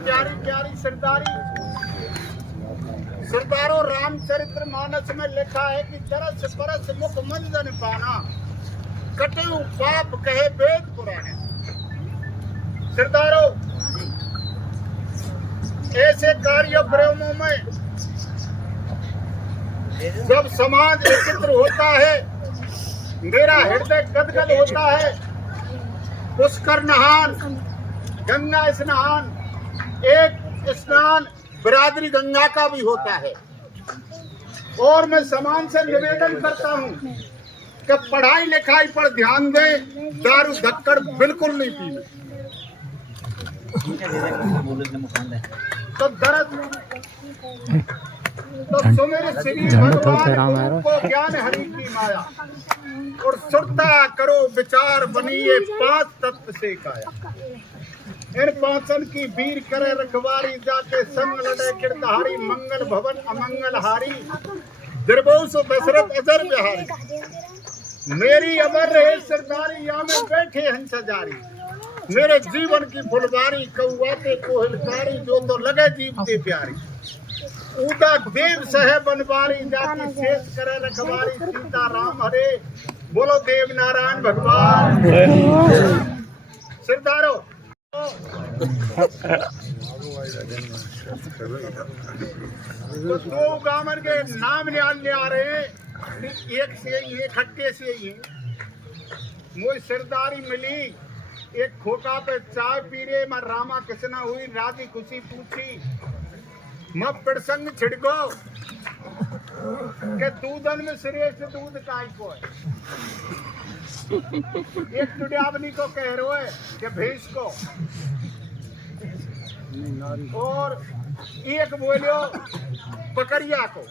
प्यारी प्यारी सरदारी। सरदारों, रामचरित्र मानस में लिखा है कि तरस परस मुख मंजन पाना, कटे पाप कहे वेद पुराने। सरदारों, ऐसे कार्यक्रमों में जब समाज एकत्र होता है, मेरा हृदय गदगद होता है। पुष्कर नहान, गंगा स्नान, एक स्नान बिरादरी गंगा का भी होता है। और मैं समाज से निवेदन करता हूँ कि पढ़ाई लिखाई पर ध्यान दें, दारू धक्कड़ बिल्कुल नहीं पीना। तो दर्द तो सुमेर श्री भगवान को ज्ञान हरि की माया, और सुरता करो विचार बनिए पांच तत्व से काया। इन पांचन की वीर करे रखवारी, जाके संग लड़े कीर्तहारी, मंगल भवन अमंगल हारी, दिर्बोस दशरथ अजर बिहारी। मेरी अमर रहे सरदारी, या में बैठे हंस जारी, मेरे जीवन की फुलवारी, कौआते कोहलकारी, जो तो लगे जीवते प्यारी। ऊदा देव सह बनवारी, जाति शेष करे रखवारी, सीता राम हरे, बोलो देव नारायण भगवान। सरदारों, तो दो गामन के नाम ले आ रहे हैं, एक से ये खट्टे से ये। मुझे सरदारी मिली, एक खोटा पे चाय पी रहे, मैं रामा कृष्णा हुई, राधी खुशी पूछी, मैं प्रसंग छिड़को के दूधन में श्रेष्ठ दूध काय को है। एक टुडियावनी को कह रहे है कि भैंस को, और एक बोलियो बकरिया को,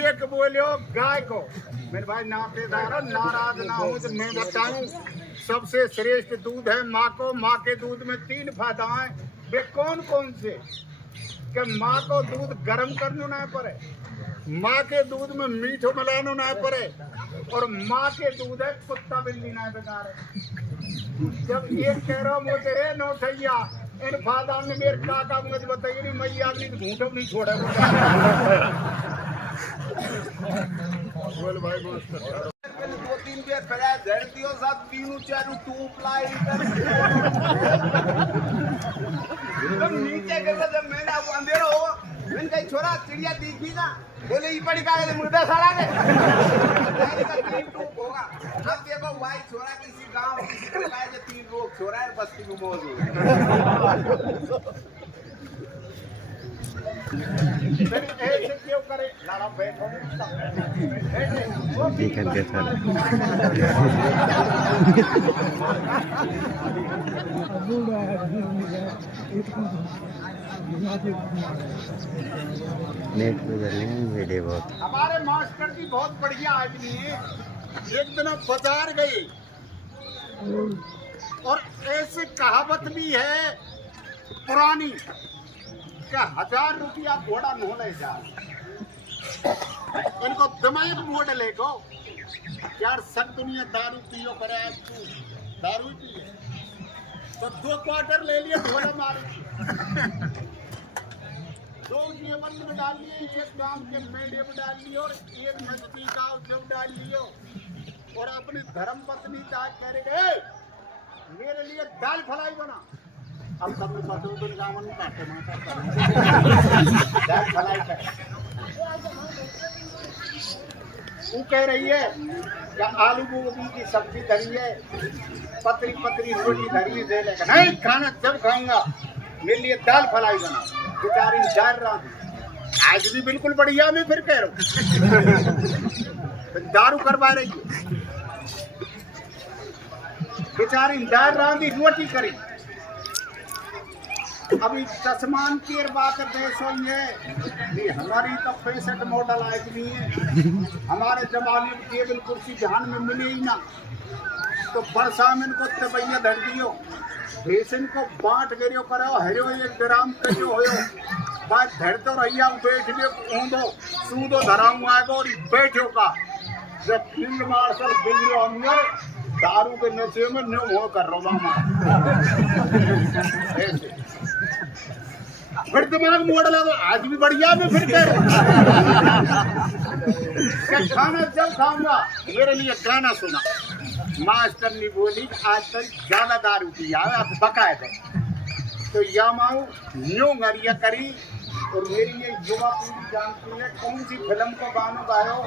एक बोलियो गाय को। मेरे भाई नातेदार नाराज ना हो तो मैं बताऊं, सबसे श्रेष्ठ दूध है माँ को। माँ के दूध में 3 फायदा है। वे कौन कौन से? कि माँ को दूध गर्म करने ना पड़े, माँ के दूध में मीठो मिलानो ना पड़े, और माँ के दूध है कुत्ता बिल्ली ना बेकार है। जब एक कह रहा मोटे रे नौठैया, इन फायदा ने मेरे काका मुझे बताइए नहीं, मैया नहीं घूटो नहीं छोड़ा। बोल भाई बोल। 2-3 बेर फैला धर दियो, सब 3-4 टूप लाई तुम नीचे कर। जब मैंने आपको अंधेरा हो, मैंने कही छोरा चिड़िया दिखी ना, बोले ये पड़ी का मुर्दा सारा के 3 टूप होगा। अब देखो भाई छोरा किसी गांव किसी को लाए जो 3 लोग छोरा है, बस्ती में मौज हो। ऐसे क्यों करे लाला बैठो ठीक है सर। नेट पे चलेंगे वीडियो बहुत। हमारे मास्टर जी बहुत बढ़िया आदमी है। एक दिन बाजार गए और ऐसे कहावत भी है पुरानी, क्या 1000 रुपया घोड़ा नो ले जा। इनको दिमाग मोड़ ले को यार, सब दुनिया दारू पियो करे, आपको दारू पिए तो 2 क्वार्टर ले लिए, घोड़ा मारे 2 जेबन में डाल लिए, एक गांव के मेले में डाल लिए और एक मछली का जब डाल लियो, और अपनी धर्म पत्नी ताज कह रहे मेरे लिए दाल फ्राई बना। अब सब पशु गाँव में काटे दाल फ्राई कर। वो कह रही है कि आलू गोभी की सब्जी धरी है, पतरी पतरी रोटी धरी है, दे लेगा नहीं खाना, जब खाऊंगा मेरे लिए दाल फ्राई बना। बेचारी जा रहा हूँ आज भी बिल्कुल बढ़िया, मैं फिर कह रहा हूँ दारू करवा रही है। बेचारी दाल रांधी रोटी करी। अभी चश्मान की बात देश हुई है, हमारी तो 65 मॉडल आदमी है। हमारे जमाने में टेबल कुर्सी ध्यान में मिले ही ना, तो बरसा में इनको तबैया धर दियो, भेसन को बांट करियो करो, हरियो 1 ग्राम करियो होयो, बात धर तो रहिया बैठ लियो, ऊंधो सूदो धराऊं आएगा और बैठो का। जब फील्ड मार्शल बिल्लो होंगे दारू के नशे में न्यू हो कर रहा हूँ। फिर दिमाग मोड़ ला तो आज भी बढ़िया में फिर कह खाना जब खाऊंगा मेरे लिए गाना सुना। मास्टर ने बोली आज तक ज्यादा दारू पिया आप बकाए दे तो यामाऊ न्यू गरिया करी। और मेरी ये युवा पीढ़ी जानती है कौन सी फिल्म को गानों गायो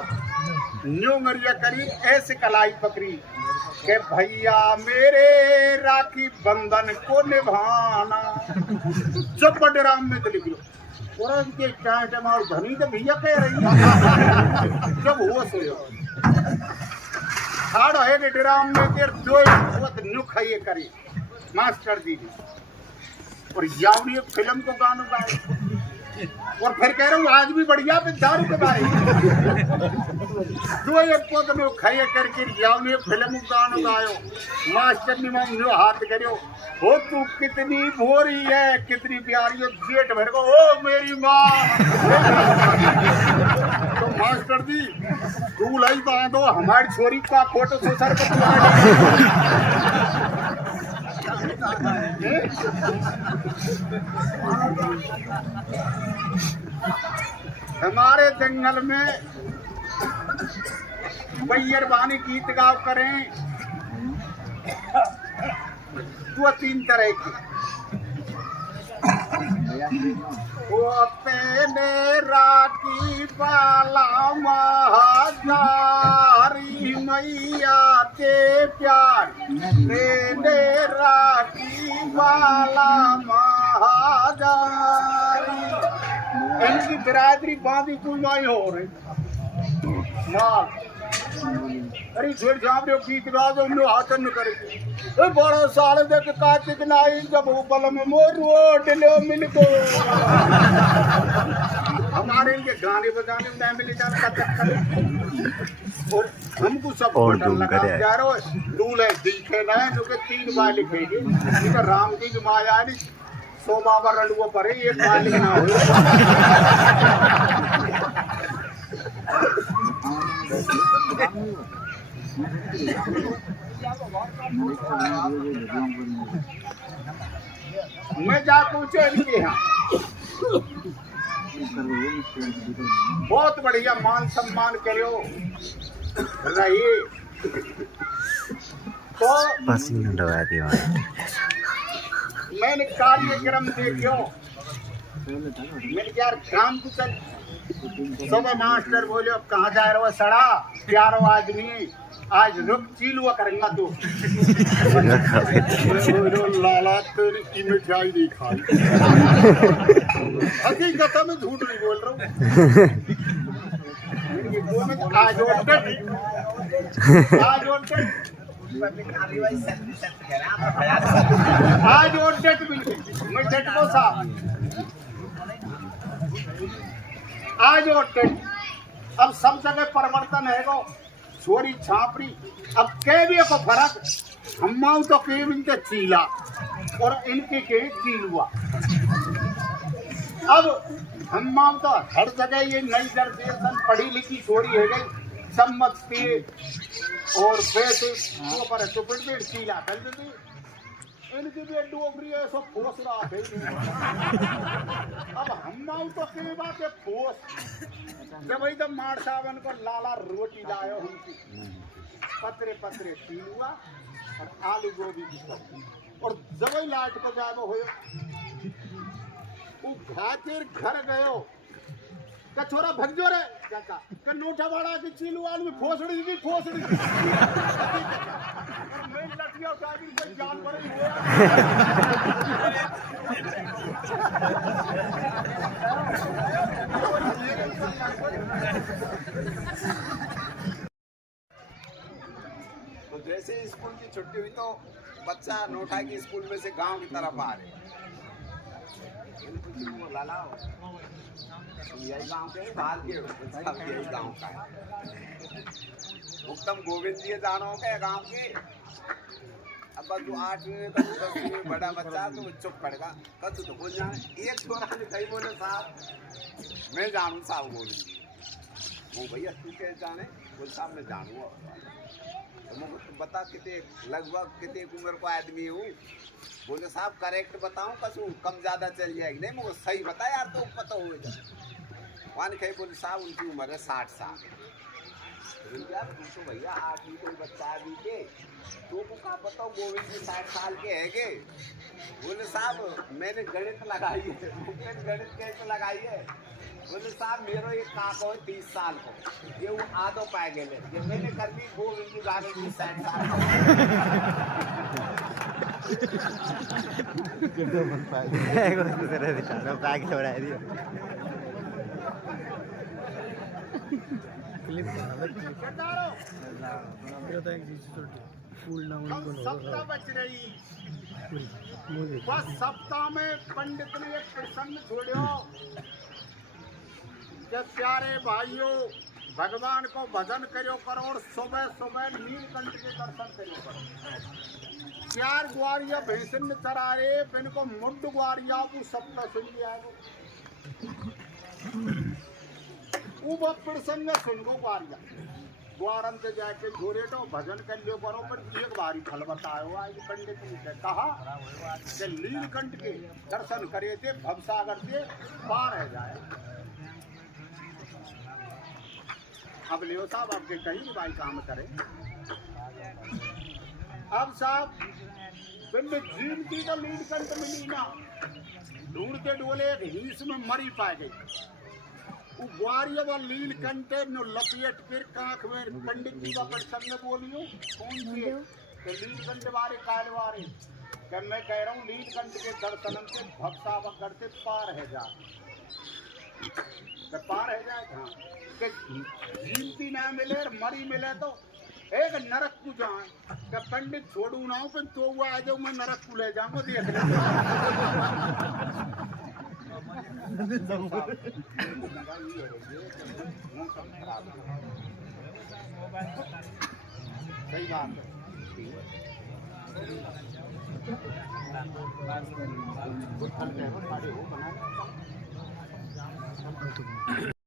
न्यू गरिया करी ऐसे कलाई पकड़ी के भैया मेरे राखी बंधन को निभाना जब बडराम में तो लिख लो और इनके टाइम और धनी तो भैया कह रही है जब होश हो हाड़ है ड्राम में तेर दो न्यू खाइए करी मास्टर दीदी और यावनी फिल्म को गानों गाए और फिर कह रहा हूँ आज भी बढ़िया पे दारू के बारे दो एक पद में खाइए करके यावनी फिल्म को गानों गायो। मास्टर ने मांग हाथ करो हो तू कितनी भोरी है कितनी प्यारी है जेठ भर को ओ मेरी माँ तो मास्टर जी तू लाई बांधो हमारी छोरी का फोटो सोशल पर हमारे जंगल में बैयर बानी गीत गाओ करें तो तीन तरह की वो तेने राखी वाला महाजारी मैया के प्यार तेने राखी वाला महाजारी इनकी बिरादरी बांधी कोई नहीं हो रही माल अरे झेड़ जाम रे गीत गा दो नो हाथ न करेगी ए बड़ा साल देख कार्तिक नाई जब वो बल में मोर रोड लो मिल को हमारे इनके गाने बजाने में नहीं मिले जाता और हमको सब डर लगा जा रहा है दूल्हे दिखे ना जो के 3 बार लिखेंगे इनका राम जी की माया नहीं 100 बाबा रंडुआ पर एक बार लिखना हो मैं जा पूछे इनके यहाँ बहुत बढ़िया मान सम्मान करो रहिए तो पसीना दबा दिया मैंने कार्यक्रम देखो मैंने यार काम को चल सुबह मास्टर बोले अब कहाँ जा रहे हो सड़ा प्यारो आदमी आज रुक चीलुआ करेंगा तू लाला तेरी की मिठाई नहीं खाई हकीकत में झूठ नहीं बोल रहा हूँ आज और डेट बिल्कुल मैं डेट को साफ आज और डेट अब सब जगह परिवर्तन है गो छोरी छापरी अब कह भी को फर्क हम तो के इनके चीला और इनके के चीलुआ अब हम तो हर जगह ये नई जनरेशन पढ़ी लिखी छोरी है गई समझती और वैसे पर तो फिर चीला कर देती इनकी भी डोगरी है सब ठोस रहा है अब हम तो के बात है ठोस जब एकदम मार सावन को लाला रोटी लायो उनकी पतरे पतरे हुआ और आलू गोभी की सब्जी और जब लाट को जाए वो घातिर घर गयो का छोरा भगजो रे काका का नोटा वाला की चीलू आलू फोसड़ी मैं लटिया काजी कोई जान पड़े तो जैसे स्कूल की छुट्टी हुई तो बच्चा नोटा की स्कूल में से गांव की तरफ आ रहे लाला यही गांव के बाहर के यही गांव का है उत्तम गोविंद जी जानो के गांव के अब तू 8वीं 10वीं में बड़ा बच्चा तो चुप पड़ेगा कल तो बोल जाए एक छोरा ने कहीं बोले साहब मैं जानू साहब बोली वो भैया तू कैसे जाने? बोले साहब मैं जानूँ। तो मैं बता कितने लगभग कितने उम्र को आदमी हूँ? बोले साहब करेक्ट बताऊँ कसू कम ज़्यादा चल जाएगी? नहीं मुझे सही बता यार, तो पता हो जाए। वहाँ कहे बोले साहब उनकी उम्र है 60 साल। यार तू तो भैया 8वीं कोई बच्चा अभी के, तो को का बताओ गोविंद जी 60 साल के है गे? बोले साहब मैंने गणित लगाई है। मैंने गणित कैसे लगाई है? बोले साहब मेरो एक काको है 30 साल को, ये वो आधो पाए गए ये मैंने कर ली गोविंद जी गारंटी 60 साल का। दूसरे दिखाना पैक हो रहा है दियो हम सप्ताह बच रही। बस सप्ताह में पंडित ने एक प्रसंग छोड़ो कि प्यारे भाइयों भगवान को भजन करो करो और सुबह सुबह नीलकंठ के दर्शन करो करो। 4 ग्वारिया भैंसन में चरा रे पिन को मुंड ग्वारिया वो सप्ताह सुन लिया वो प्रसंग सुन गो ग्वारिया ग्वारन से जाके जोरे तो भजन कर लियो करो। पर एक बारी फल बतायो आज पंडित ने कहा कि नीलकंठ के दर्शन करे थे भवसागर से पार रह जाए। अब लियो साहब आपके कहीं भाई काम करें। अब साहब पिंड जीवती का नीलकंठ मिली ना, ढूंढते डोले हिंस में मरी पा गई। वो ग्वारिया व नीलकंठ नो लपेट कर कांख में पंडित जी का प्रसंग बोलियो कौन से तो नीलकंठ वारे काल वारे कि मैं कह रहा हूँ नीलकंठ के दर्शन से भवसागर से पार है जा पार है जाए। हाँ कि जीवती ना मिले और मरी मिले तो एक नरक को जाए कि पंडित छोड़ू ना हो फिर तो वो आ जाओ मैं नरक को ले जाऊंगा देख सही बात है।